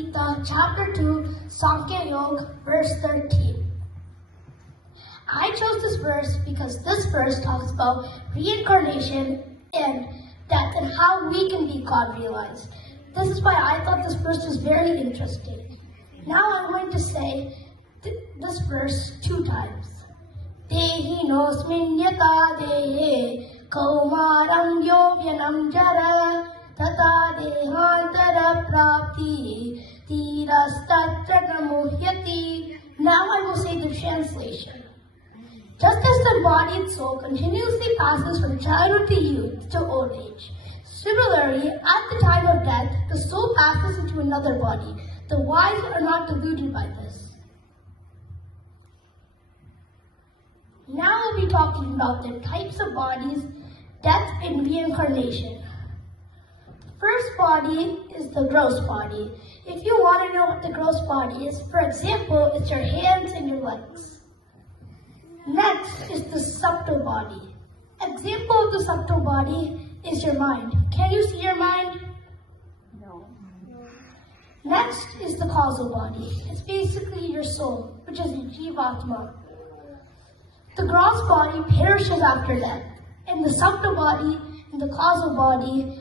Gita, chapter 2, Sankhya Yoga, verse 13. I chose this verse because this verse talks about reincarnation and death and how we can be God realized. This is why I thought this verse was very interesting. Now I'm going to say this verse 2 times. Dehi nosmin yata dehe kaumaram yovyanam jara tata dehantara prapti tirastatra namuhyati. Now I will say the translation. Just as the body and soul continuously passes from childhood to youth to old age, similarly, at the time of death, the soul passes into another body. The wise are not deluded by this. Now we'll be talking about the types of bodies, death, and reincarnation. First body is the gross body. If you want to know what the gross body is, for example, it's your hands and your legs. Next is the subtle body. Example of the subtle body is your mind. Can you see your mind? No. Next is the causal body. It's basically your soul, which is your jivatma. The gross body perishes after death, and the subtle body and the causal body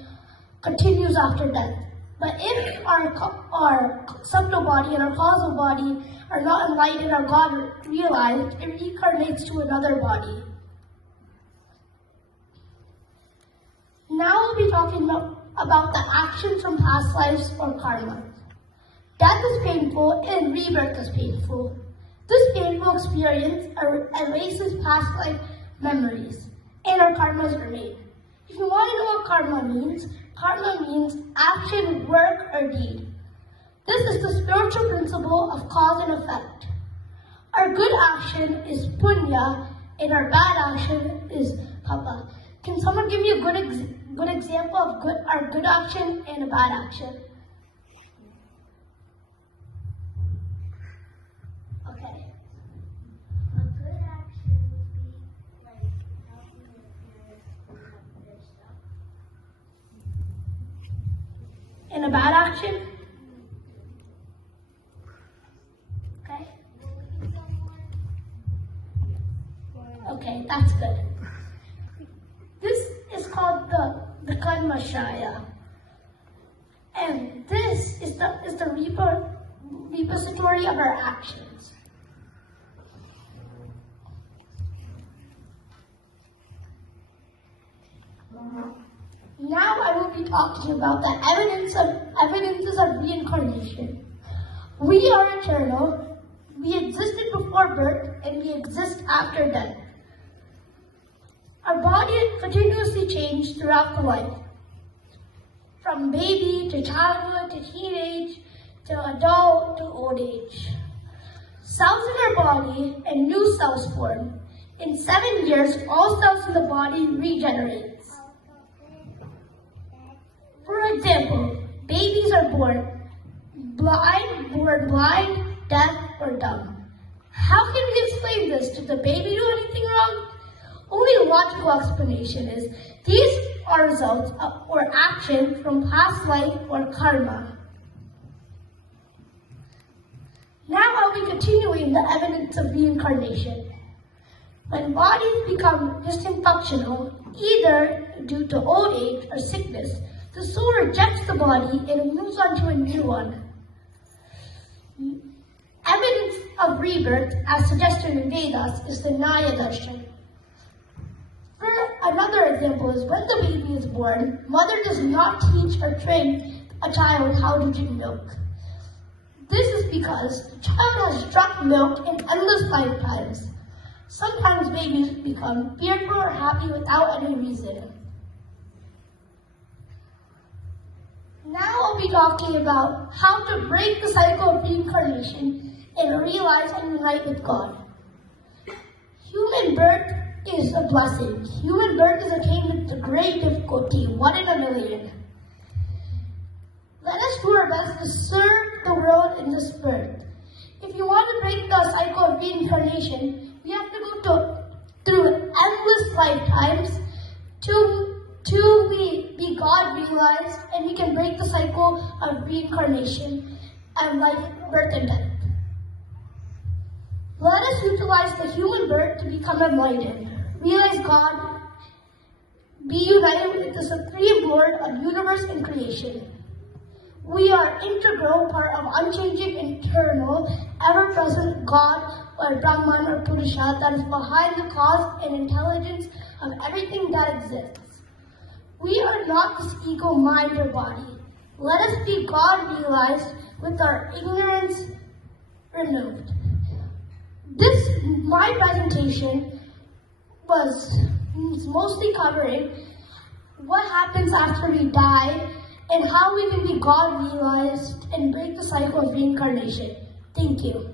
continues after death. But if our subtle body and our causal body are not enlightened or God realized, it reincarnates to another body. Now we'll be talking about the actions from past lives or karma. Death is painful and rebirth is painful. This painful experience erases past life memories and our karmas remain. If you want to know what karma means action, work, or deed. This is the spiritual principle of cause and effect. Our good action is punya and our bad action is papa. Can someone give me a good example of our good action and a bad action? Okay. A good action would be like helping your parents have their stuff. And a bad action? Okay. Okay, that's good. This is called the karma shaya. And this is the repository of our actions. Now I will be talking about the evidences of reincarnation. We are eternal. We existed before birth and we exist after death. Our body continuously changes throughout the life. From baby to childhood to teenage to adult to old age. Cells in our body and new cells form. In 7 years, all cells in the body regenerate. For example, babies are born blind, deaf, or dumb. How can we explain this? Did the baby do anything wrong? Only the logical explanation is these are results or action from past life or karma. Now I'll be continuing the evidence of reincarnation. When bodies become dysfunctional, either due to old age or sickness, the soul rejects the body and moves on to a new one. Evidence of rebirth, as suggested in Vedas, is the Nyaya Darshan. Another example is when the baby is born, mother does not teach or train a child how to drink milk. This is because the child has drunk milk in endless lifetimes. Sometimes babies become fearful or happy without any reason. Now I'll be talking about how to break the cycle of reincarnation and realize and unite with God. Human birth is a blessing. Human birth is attained with great difficulty, 1 in a million. Let us do our best to serve the world in this birth. If you want to break the cycle of reincarnation, we have to go through endless lifetimes to be God realized, and we can break the cycle of reincarnation. and life, birth, and death. Let us utilize the human birth to become enlightened. Realize God, be united with the Supreme Lord of universe and creation. We are integral part of unchanging, eternal, ever-present God or Brahman or Purusha that is behind the cause and intelligence of everything that exists. We are not this ego, mind, or body. Let us be God realized with our ignorance removed. My presentation was mostly covering what happens after we die and how we can be God realized and break the cycle of reincarnation. Thank you.